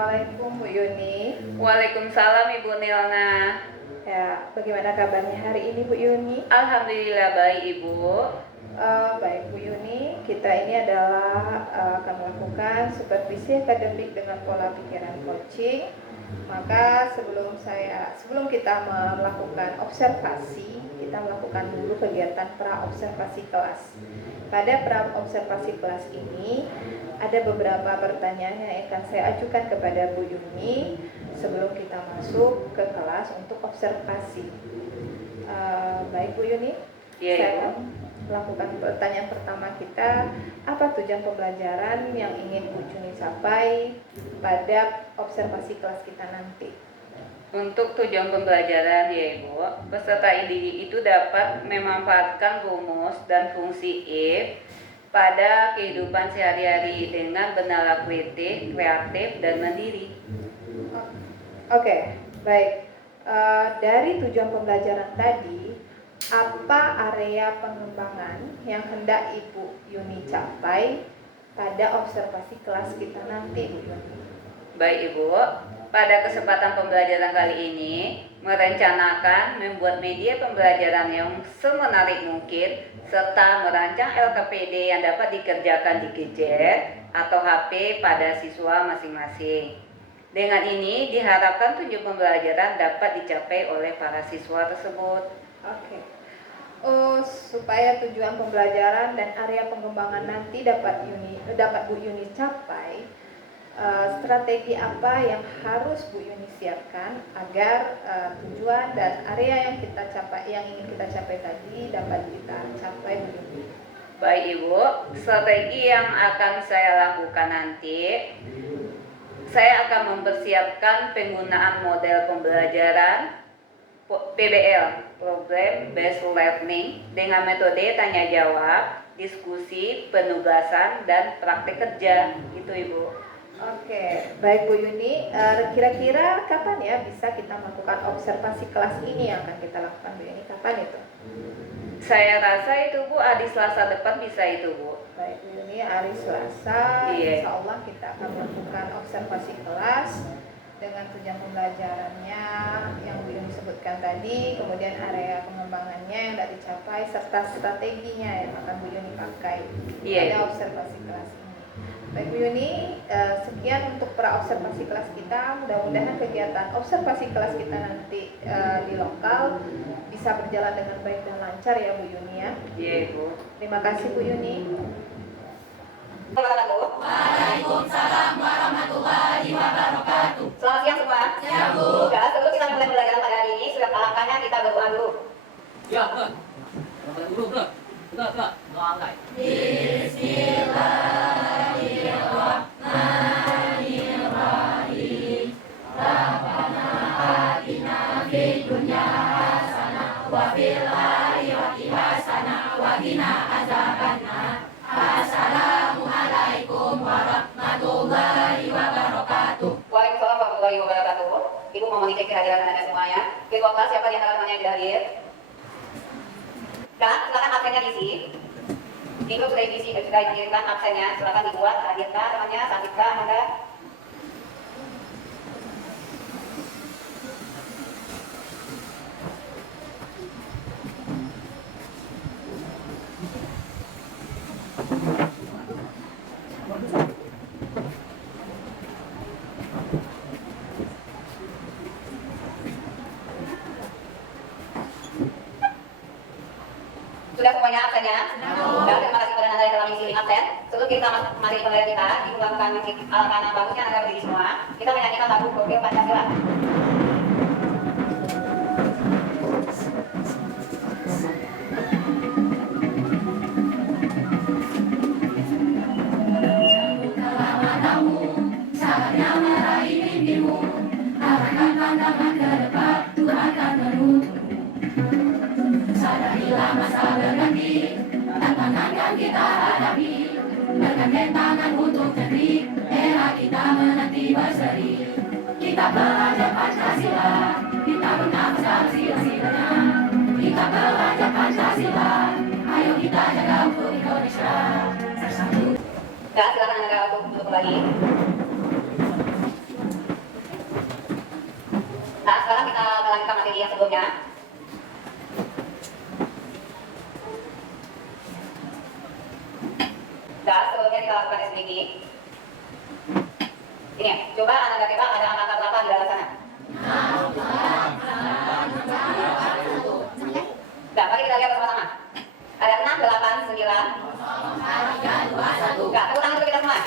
Assalamualaikum Bu Yuni. Waalaikumsalam Ibu Nilna. Ya, bagaimana kabarnya hari ini Bu Yuni? Alhamdulillah baik Ibu. Baik Bu Yuni, kita ini adalah akan melakukan supervisi akademik dengan pola pikiran coaching. Maka sebelum kita melakukan observasi, kita melakukan dulu kegiatan pra-observasi kelas. Pada pra-observasi kelas ini ada beberapa pertanyaan yang akan saya ajukan kepada Bu Yuni sebelum kita masuk ke kelas untuk observasi. Baik Bu Yuni, saya akan melakukan pertanyaan pertama kita. Apa tujuan pembelajaran yang ingin Bu Yuni capai pada observasi kelas kita nanti? Untuk tujuan pembelajaran ya Ibu, peserta didik itu dapat memanfaatkan rumus dan fungsi if pada kehidupan sehari-hari dengan bernalar kritik, kreatif, dan mandiri. Oke, baik. Dari tujuan pembelajaran tadi, apa area pengembangan yang hendak Ibu Yuni capai pada observasi kelas kita nanti, Bu Yuni? Baik Ibu, pada kesempatan pembelajaran kali ini merencanakan membuat media pembelajaran yang semenarik mungkin serta merancang LKPD yang dapat dikerjakan di gadget atau HP pada siswa masing-masing. Dengan ini diharapkan tujuan pembelajaran dapat dicapai oleh para siswa tersebut. Oke. Supaya tujuan pembelajaran dan area pengembangan nanti dapat Bu Yuni capai, strategi apa yang harus Bu Yuni siapkan agar tujuan dan area yang ingin kita capai tadi dapat kita capai, Bu Yuni? Baik Ibu, strategi yang akan saya lakukan nanti, saya akan mempersiapkan penggunaan model pembelajaran PBL, Problem Based Learning, dengan metode tanya jawab, diskusi, penugasan, dan praktek kerja. Gitu Ibu. Oke, baik Bu Yuni. Kira-kira kapan ya bisa kita melakukan observasi kelas ini yang akan kita lakukan, Bu Yuni? Kapan itu? Saya rasa itu Bu, hari Selasa depan bisa itu Bu. Baik Bu Yuni, hari Selasa, Iya. Insya Allah kita akan melakukan observasi kelas dengan tujuan pembelajarannya yang Bu Yuni sebutkan tadi, kemudian area pengembangannya yang tidak dicapai, serta strateginya yang akan Bu Yuni pakai pada observasi kelas ini. Baik Bu Yuni, sekian untuk pra observasi kelas kita. Mudah-mudahan kegiatan observasi kelas kita nanti di lokal bisa berjalan dengan baik dan lancar ya Bu Yuni ya. Iya Bu. Terima kasih Bu Yuni. Waalaikumsalam warahmatullahi wabarakatuh. Selamat siang semua. Siang Bu. Sudah, sebelum kita mulai pembelajaran pada hari ini, sudah alangkahnya kita berdoa dulu. Ya, betul. Dulu, betul. Betul. Doa angkat. Bismillahirrahmanirrahim. Rabbana atina fid dunya hasanah wa fil akhirati hasanah wa qina azabannar. Assalamualaikum warahmatullahi wabarakatuh. Waalaikumsalam warahmatullahi wabarakatuh. Ibu mohon dicek kehadiran Anda semuanya. Ketua kelas siapa di antara temannya yang tidak hadir? Dan silakan absennya diisi. Minggu sudah diisi, sudah dikirimkan absennya. Silakan dibuat, hadirkan temannya, sabitkan Anda. Sudah semuanya absennya? Sudah, terima kasih kepada Anda yang telah mengisi absen. Sebelum kita masuk ke pembelajaran kita, Ibu lakukan musik karena bagusnya Anda berdiri semua. Kita menyanyikan lagu Problem Pancasila. Sabarnya meraih mimpimu, arahkan pandangan ke depan, Tuhan akan menuntun. Sadarilah masa berganti, tantangan yang kita hadapi, bergandeng tangan untuk negeri, era kita menanti berseri. Kita belajar Pancasila, kita bernafas dalam sila-silanya. Kita belajar Pancasila, ayo kita jaga untuk Indonesia. Bersatu. Ya, silakan Anda untuk duduk kembali. yang sebelumnya. Dan sebelumnya kita lakukan SBG. Ini, coba Anda tebak ada angka berapa di dalam sana? Nah, mari kita lihat bersama-sama. Ada 6, 8, 9. Nah, tepuk tangan untuk kita semua.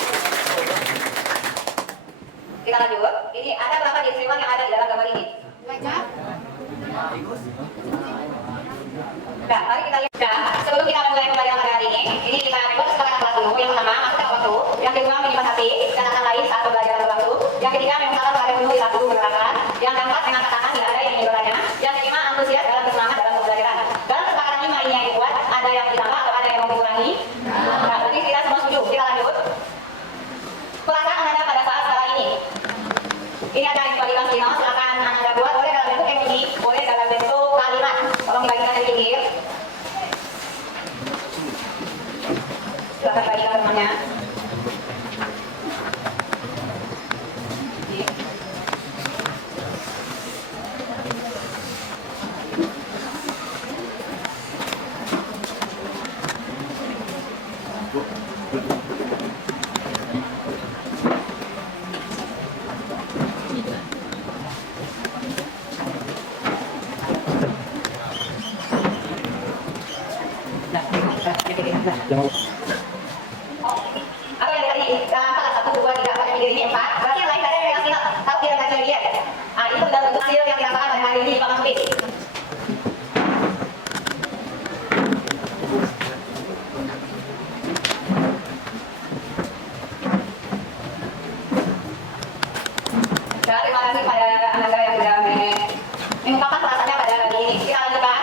Kita lanjut. Ini ada berapa jenis hewan yang ada di dalam gambar ini? Nah, mari kita lihat. Nah, sebelum kita mulai pembelajaran pada hari ini kita buat kesepakatan kelas dulu. Yang pertama, masuk tepat waktu. Yang kedua, menyimpan hati dan akan lain saat pembelajaran berlangsung. Yang ketiga, mengusahakan pada dulu tidak perlu menerangkan. Yang keempat, mengangkat tangan tidak ada yang ingin bertanya. Yang kelima, antusias dalam bersemangat dalam pembelajaran. Dalam kesepakatan 5 ini yang dibuat, ada yang ditambah atau ada yang mau dikurangi? Nah, berarti kita semua setuju. Kita lanjut. Perasaan Anda pada saat sekarang ini. Ini ada dibagikan Lino, silakan Anda buat. Boleh dalam bentuk emoji, boleh dalam bentuk kalimat. Tolong dibagikan dari pinggir. Silakan bagikan temannya. Apa yang tadi salah 1, 2, 3, 4 ini 4. Berarti yang lain ada yang kita tahu tidak akan dilihat. Ah, itu sudah bentuk hasil yang dirasakan pada hari ini Pak Masudi. Terima kasih pada Anda yang sudah mengungkapkan perasaannya pada hari ini. Kita lanjutkan.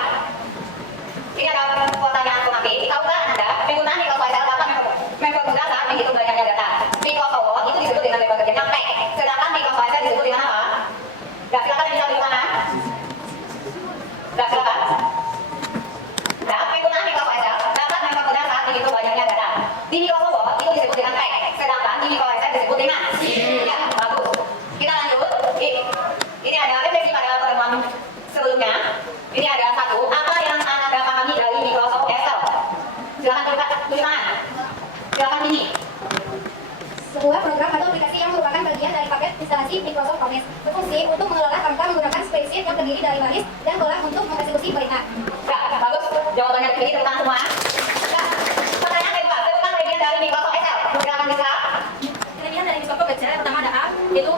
Ini adalah pertanyaan pemakai. Tahukah Anda penggunaan microsoft dapat mempermudah saat menghitung banyaknya data? Microsoft itu disebut dengan lembaga kerja pack. Sedangkan microsoft disebut dengan apa? Nah, silakan yang bisa di mana? Nah, silakan. Nah, penggunaan microsoft dapat mempermudah saat menghitung banyaknya data. Di Microsoft itu disebut dengan pack. Sedangkan di microsoft disebut dengan ya, bagus. Kita lanjut. Ini ada refleksi pada pertemuan sebelumnya. Ini ada 1. Apa yang Anda pahami dari Microsoft Excel? Silakan tulis tangan. Silakan ini. Sebuah program atau aplikasi yang merupakan bagian dari paket instalasi Microsoft Office berfungsi untuk mengelola angka menggunakan spreadsheet yang terdiri dari baris dan kolam untuk mengeksekusi perintah. Ya, bagus. Jawabannya begini, tepuk tangan semua. Nah, pertanyaan kedua, sebutkan bagian dari Microsoft Excel. Silakan bisa. Kelebihan dari Microsoft Excel yang pertama ada A, yaitu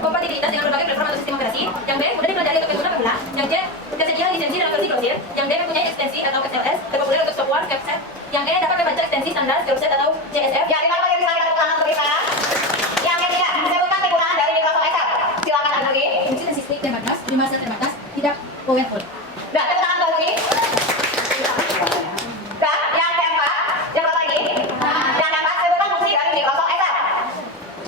kompatibilitas dengan berbagai platform atau sistem operasi. Yang B, mudah dipelajari untuk pengguna pemula. Yang C, ketersediaan lisensi dalam versi grosir. Yang D, mempunyai ekstensi atau XLS, terpopuler untuk software CapSet. Yang E, dapat membaca ekstensi standar CapSet atau CSF. Ya, terima kasih. Silakan tepuk tangan untuk kita. Yang ketiga, sebutkan penggunaan dari Microsoft Excel. Silakan Andri. Fungsi dan sistem terbatas, dimaksud terbatas, tidak powerful. Nah, tepuk tangan Mbak Uli. Dan yang keempat, yang apa lagi? Yang keempat, sebutkan fungsi dari Microsoft Excel.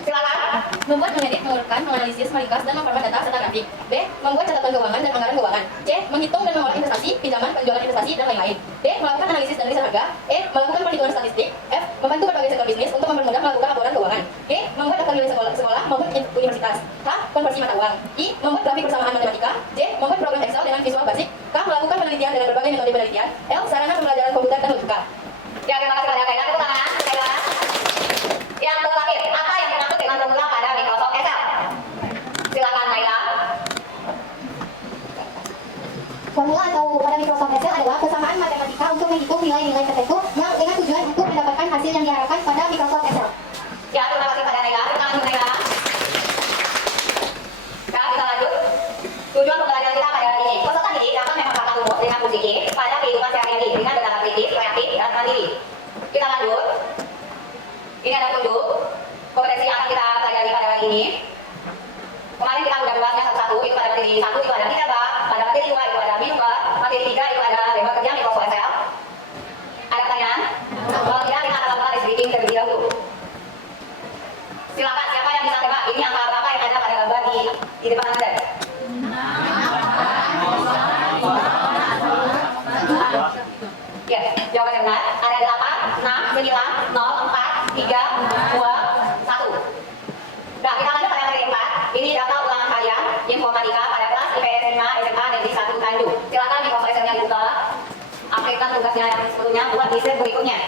Silakan. Membuat, mengedit, mengurutkan, menganalisis, meringkas, dan memformat data serta grafik. B. Membuat catatan keuangan dan anggaran keuangan. C. Menghitung dan mengolah investasi, pinjaman, penjualan investasi, dan lain-lain. D. Melakukan analisis dan riset harga. E. Melakukan perhitungan statistik. F. Membantu berbagai sektor bisnis untuk mempermudah melakukan laporan keuangan. G. Membuat daftar nilai sekolah maupun universitas. H. Konversi mata uang. I. Membuat grafik persamaan matematika. J. Membuat program Excel dengan visual basic. K. Melakukan penelitian dengan berbagai metode penelitian. L. Sarana pembelajaran komputer dan logika. Ya, terima kasih pada Kailan. Tepuk tangan. Kailan. Yang terakhir, apa yang dimaksud dengan formula pada Microsoft Excel? Silakan Naila. Formula atau pada Microsoft Excel adalah kesamaan matematika untuk menghitung nilai-nilai tertentu yang dengan tujuan untuk mendapatkan hasil yang diharapkan pada Microsoft Excel. Ya, terima kasih pada Naila. Tepuk tangan untuk Naila. Ya, kita lanjut. Tujuan pembelajaran kita pada hari ini. Peserta didik dapat memanfaatkan umur dengan fungsi G pada kehidupan sehari-hari dengan berdasar kritis, kreatif, dan mandiri. Kita lanjut. Ini ada 7 kompetensi yang akan kita pelajari pada hari ini. Kemarin kita sudah bahasnya satu-satu. Itu pada materi 1 itu ada tidak, pada materi 2 itu ada minumber, materi 3 itu ada lembar kerja Microsoft Excel. Ada pertanyaan? Kalau tidak, kita akan lakukan reading terlebih dahulu. Silakan, siapa yang bisa tebak ini angka berapa yang ada pada gambar di depan Anda? Ya, jawabannya benar. Ada 8, 6, 9, 0, 4, 3, 2, 1. Nah, kita lanjut pada materi 4. Ini data ulangan harian informatika pada kelas IPS 5 SMA Negeri 1 tugasnya yang sebelumnya buat di slide berikutnya.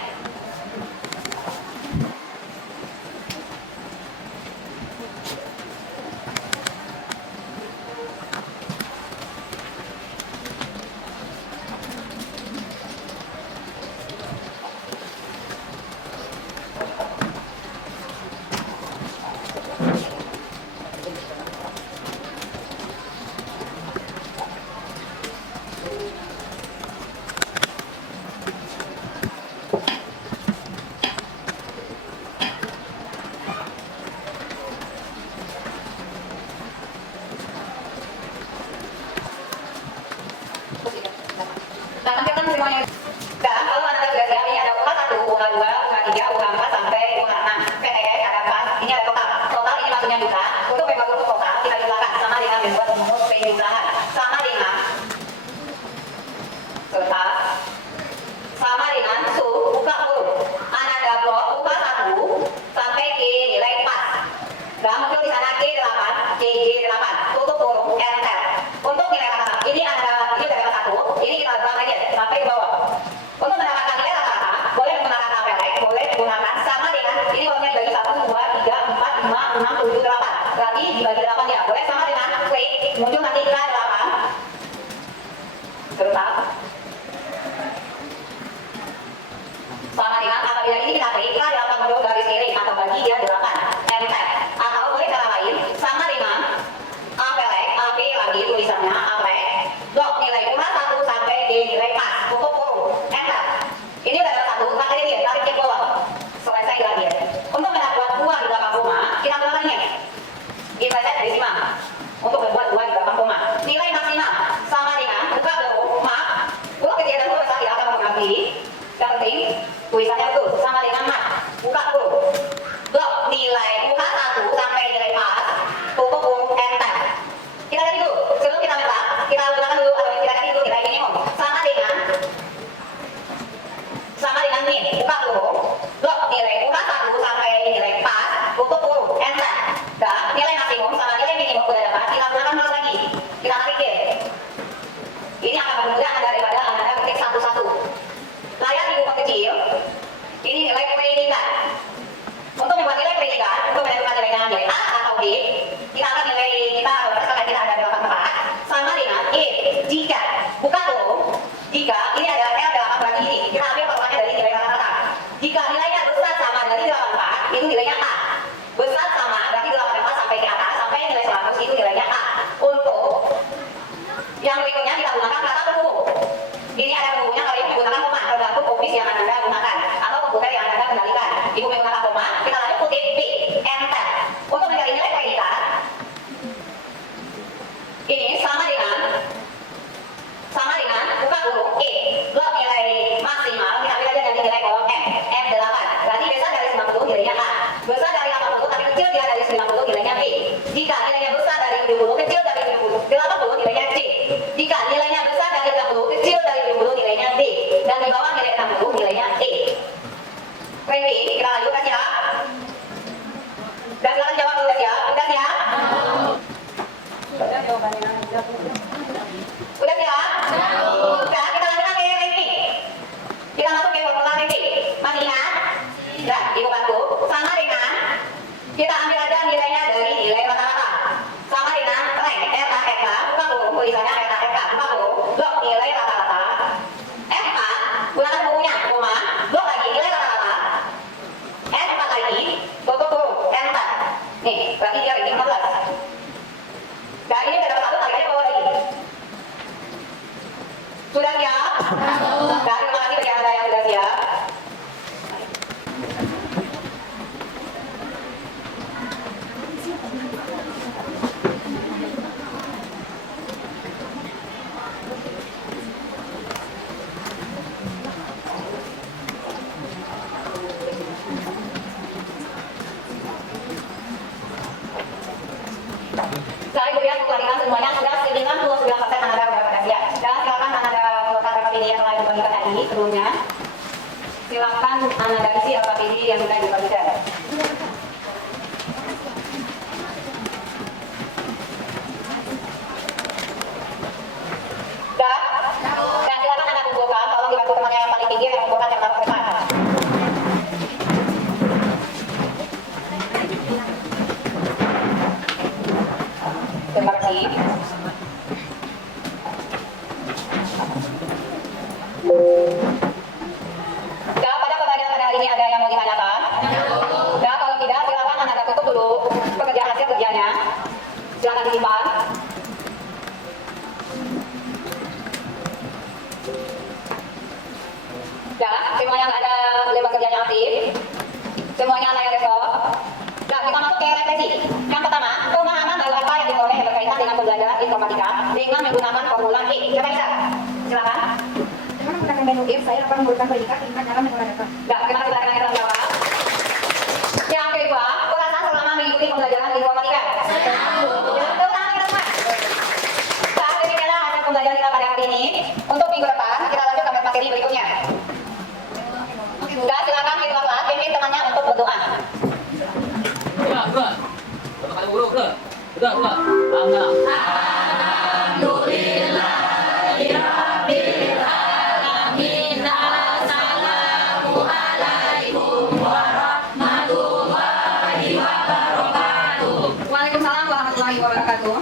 Nah, tampilkan semuanya. Dan kalau anda sudah siap, ini ada UH1, UH2, UH3, UH4 sampai UH6. PTS ada 4, ini ada total. Total ini maksudnya jumlah. Untuk membuat untuk total, kita jumlahkan sama dengan membuat umur penjumlahan. Sama dengan serta sama dengan buka huruf. Anda blok UH1 sampai G nilai 4. Dan muncul di sana G8, G8. Tutup huruf, enter. Untuk nilai rata-rata, ini udah dapat 1, ini kita buang aja sampai ke bawah. Untuk mendapatkan nilai rata-rata, boleh menggunakan tabel lain, boleh menggunakan sama dengan ini uangnya dibagi 1, 2, 3, 4, 5, 6, 7, 8. Berarti dibagi 8 ya, boleh sama dengan klik, muncul nanti K8. Serta sama dengan apabila ini kita klik K8 muncul garis miring atau bagi dia 8. Enter. Atau boleh cara lain, sama dengan AP lagi tulisannya AP blok nilai UH1 sampai D nilai pas tutup huruf enter. Ini udah dapat 1, makanya dia tarik ke bawah selesai lagi. Untuk membuat buah di belakang koma kita melakukannya invert desimal untuk membuat buah di belakang koma. Nilai maksimal sama dengan buka huruf mak huruf kecil dan huruf besar tidak akan mengganti. Yang penting tulisannya betul sama dengan mak buka huruf blok nilai UH1 sampai nilai pas tutup huruf enter. Kita ganti dulu, sebelum kita letak, kita gunakan dulu atau kita ganti dulu nilai minimum sama dengan ini, buka huruf blok nilai UH1 sampai nilai pas tutup huruf enter. Dan nilai maksimum sama nilai minimum sudah dapat, kita gunakan dulu lagi, kita tarik G. Ini akan memudahkan daripada anda ketik satu-satu. Layar di buku kecil, ini nilai predikat. Untuk membuat nilai predikat, untuk menentukan nilainya nilai A atau B, kita akan nilai kita misalkan kita ada di belakang 4 sama dengan E. Jika buka huruf, jika ini ada L8 berarti ini kita ambil patokannya dari nilai rata-rata. Jika nilainya besar sama dari 84 itu nilainya A. Besar sama berarti 84 sampai ke atas sampai nilai 100 itu nilainya A. Untuk yang berikutnya kita gunakan kata penghubung. Ini ada penghubungnya kalau yang menggunakan koma tergantung office yang anda gunakan atau komputer yang anda kendalikan. Ibu menggunakan koma, kita lanjut kutip B, enter. Untuk mencari nilai predikat, ini sama dengan buka huruf E, blok nilai maksimal kita ambil aja dari nilai kolom M, M8. Berarti besar dari 90 nilainya A, besar dari 80 tapi kecil dia dari 90 nilainya B. Jika nilainya besar dari 70 kecil dari 80 nilainya C. Jika nilainya besar dari 60 kecil dari 70 nilainya D. Dan di bawah nilai 60 nilainya E. Ready? Kita lanjutkan ya. Dan silakan jawab dulu ya. Udah ya? Udah jawabannya. Udah ya? Udah, kita lanjutkan ke ranking. Kita masuk ke formula ranking. Masih ingat? Nah, ibu bantu. Sama dengan kita ambil aja nilainya dari nilai rata-rata. Sama dengan rank RAK, buka huruf tulisannya RAK, buka huruf blok nilai rata-rata. F4 gunakan bukunya, koma, blok lagi nilai rata-rata. F4 lagi, tutup huruf, enter. Nih, berarti dia ranking 14. Dan ini sudah dapat 1, tarik aja bawah lagi. Sudah siap? Dan terima kasih bagi anda yang sudah siap. Saya kemudian mengklarikan semuanya sudah 99% Anda sudah pada siap. Dan silakan Anda melakukan RKPD yang lain dibagikan tadi sebelumnya. Silakan Anda isi RKPD yang sudah dibagikan. Dan silakan Anda kumpulkan, tolong dibantu temannya yang paling lagi. Ya, pada pembelajaran pada hari ini ada yang mau ditanyakan? Ya, kalau tidak silakan Anda tutup dulu pekerjaan hasil kerjanya. Silakan disimpan. Ya, semuanya nggak ada lembar kerjanya aktif. Semuanya layar desktop. Nah, kita masuk ke refleksi. Yang pertama, pemahaman hal apa yang diperoleh yang berkaitan dengan pembelajaran informatika dengan menggunakan formula I. Siapa bisa? Silakan. Dengan menggunakan menu if, saya dapat memberikan predikat tingkat dalam mengolah data. Nah, terima kasih telah kita jawab. Yang kedua, perasaan selama mengikuti pembelajaran informatika. Tepuk tangan kita semua. Nah, demikianlah hasil pembelajaran kita pada hari ini. Untuk minggu depan, kita lanjut ke materi berikutnya. Dan silakan kita pimpin temannya untuk berdoa. Gerak, gerak. Berapa kali urut, gerak. Gerak, gerak. Angkat. Waalaikumsalam warahmatullahi wabarakatuh.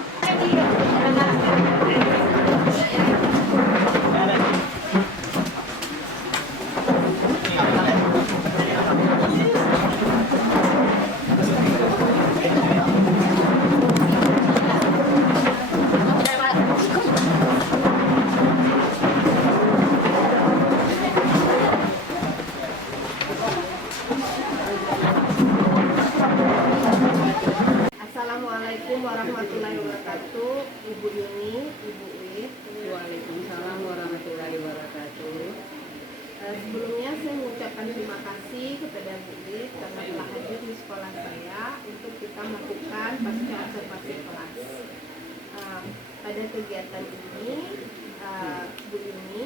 Assalamualaikum warahmatullahi wabarakatuh, Ibu Yuni, Ibu Wid. Waalaikumsalam warahmatullahi wabarakatuh. Sebelumnya saya mengucapkan terima kasih kepada Bu Wid karena telah hadir di sekolah saya untuk kita melakukan pasca observasi kelas. Pada kegiatan ini, Bu Yuni,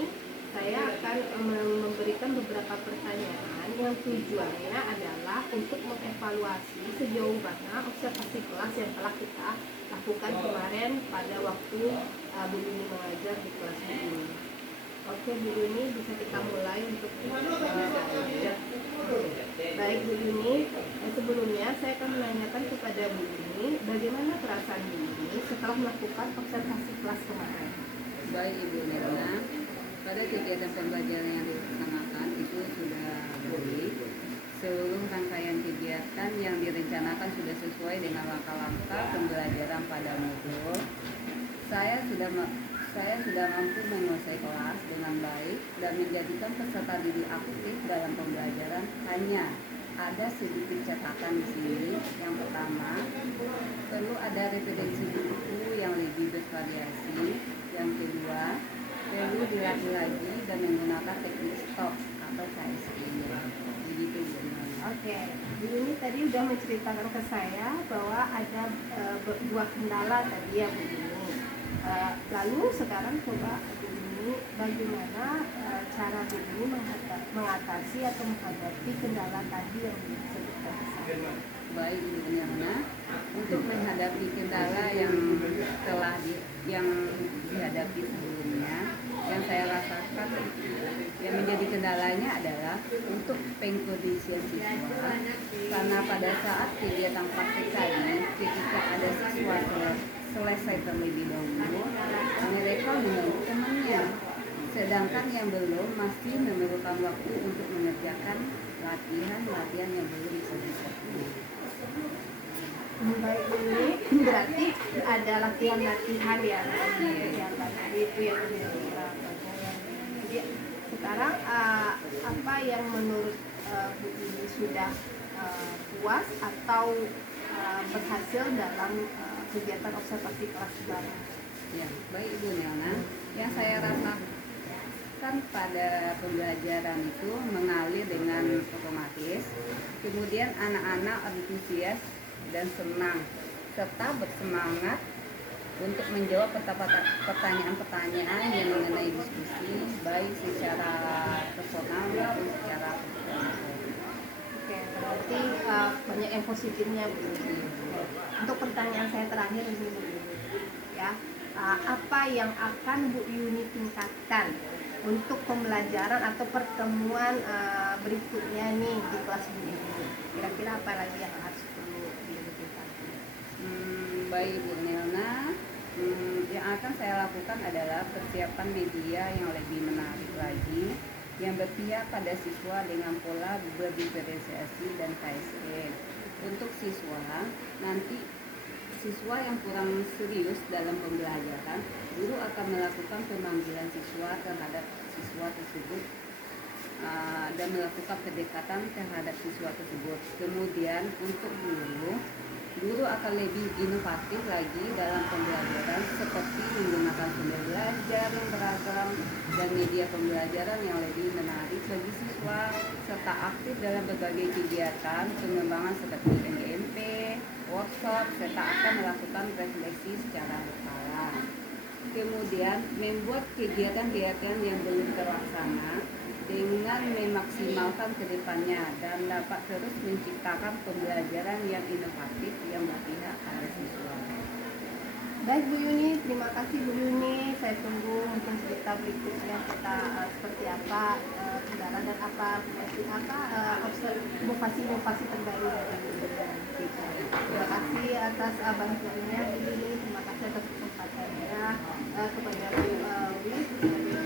saya akan memberikan beberapa pertanyaan yang tujuannya adalah untuk mengevaluasi sejauh mana observasi kelas yang telah kita lakukan kemarin pada waktu Bu Yuni mengajar di kelas ini. Oke Bu Yuni, bisa kita mulai untuk baik Bu Yuni. Sebelumnya saya akan menanyakan kepada Bu Yuni bagaimana perasaan Bu Yuni setelah melakukan observasi kelas kemarin. Baik Ibu Nirna, pada kegiatan pembelajaran yang dilaksanakan itu sudah baik. Seluruh rangkaian kegiatan yang direncanakan sudah sesuai dengan langkah-langkah pembelajaran pada modul. Saya sudah mampu menguasai kelas dengan baik dan menjadikan peserta didik aktif dalam pembelajaran. Hanya ada sedikit catatan di sini. Yang pertama, perlu ada referensi buku yang lebih bervariasi. Yang kedua, perlu dilatih lagi dan menggunakan teknik stop atau KSP. Begitu Bu. Oke, Bu Yuni tadi sudah menceritakan ke saya bahwa ada dua kendala tadi ya Bu Yuni. Lalu sekarang coba Bu Yuni bagaimana cara Bu Yuni mengatasi atau menghadapi kendala tadi yang disebutkan saya. Baik Ibu Nirna, untuk menghadapi kendala yang dihadapi sebelumnya, yang saya rasakan yang menjadi kendalanya adalah untuk pengkondisian siswa, karena pada saat kegiatan praktik tadi, ketika ada siswa selesai terlebih dahulu, mereka menunggu temannya, sedangkan yang belum masih memerlukan waktu untuk mengerjakan latihan yang belum bisa dilakukan. Baik ini berarti ada latihan-latihan ya kegiatan tadi itu yang jadi sekarang apa yang menurut Bu Yuni sudah puas atau berhasil dalam kegiatan observasi kelas baru? Ya, baik Ibu Nelna, yang saya rasakan pada pembelajaran itu mengalir dengan otomatis, kemudian anak-anak antusias dan senang serta bersemangat untuk menjawab pertanyaan-pertanyaan yang mengenai diskusi baik secara personal maupun secara kelompok. Oke, berarti banyak yang positifnya Bu Yuni. Untuk pertanyaan saya terakhir ini Bu Yuni, ya, apa yang akan Bu Yuni tingkatkan untuk pembelajaran atau pertemuan berikutnya nih di kelas Bu Yuni? Kira-kira apa lagi yang harus perlu ditingkatkan? Baik Bu Nelna, Yang akan saya lakukan adalah persiapan media yang lebih menarik lagi, yang berpihak pada siswa dengan pola berdiferensiasi dan KSE. Untuk siswa, nanti siswa yang kurang serius dalam pembelajaran, guru akan melakukan pemanggilan siswa terhadap siswa tersebut dan melakukan pendekatan terhadap siswa tersebut. Kemudian untuk guru akan lebih inovatif lagi dalam pembelajaran, seperti menggunakan sumber belajar yang beragam dan media pembelajaran yang lebih menarik bagi siswa, serta aktif dalam berbagai kegiatan pengembangan seperti MGMP, workshop, serta akan melakukan refleksi secara berkala. Kemudian membuat kegiatan-kegiatan yang belum terlaksana dengan memaksimalkan kedepannya dan dapat terus menciptakan pembelajaran yang inovatif yang berpihak pada siswa. Baik Bu Yuni, terima kasih Bu Yuni. Saya tunggu mungkin cerita berikutnya kita seperti apa kendala dan apa inovasi terbaru dari kita. Terima kasih atas bantuannya Bu Yuni. Terima kasih atas kesempatannya kepada Bu Wi. Terima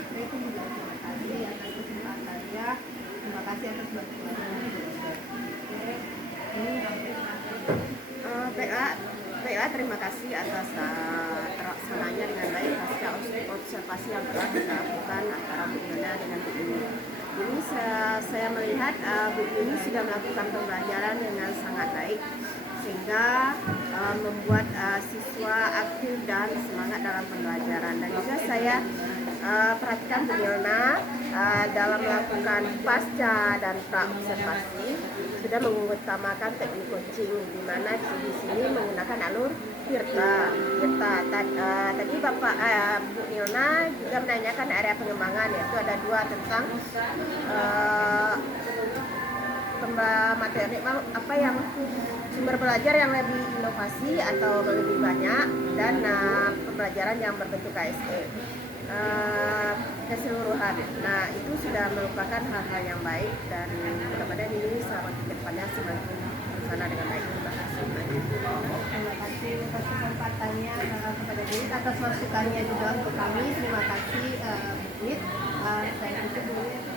kasih atas kesempatannya. Terima kasih atas bantuannya. PA terima kasih atas terlaksananya dengan baik pasca observasi yang telah dilakukan antara Bu Yuna dengan Bu Yuni. Ini saya melihat Bu Yuni sudah melakukan pembelajaran dengan sangat baik, sehingga membuat siswa aktif dan semangat dalam pembelajaran. Dan juga saya perhatikan Bu Yuna dalam melakukan pasca dan pra observasi sudah mengutamakan teknik coaching, di mana di sini menggunakan alur Tirta. Tadi Bapak Bu Nilna juga menanyakan area pengembangan, yaitu ada dua tentang materi apa yang sumber belajar yang lebih inovasi atau lebih banyak, dan pembelajaran yang berbentuk KSE keseluruhan. Nah, itu sudah merupakan hal-hal yang baik, dan mudah-mudahan ini selama ke depannya semakin bersana dengan baik. Terima kasih banyak. Terima kasih atas kesempatannya kepada Bu atas masukannya juga untuk kami. Terima kasih Bu. Saya tutup dulu.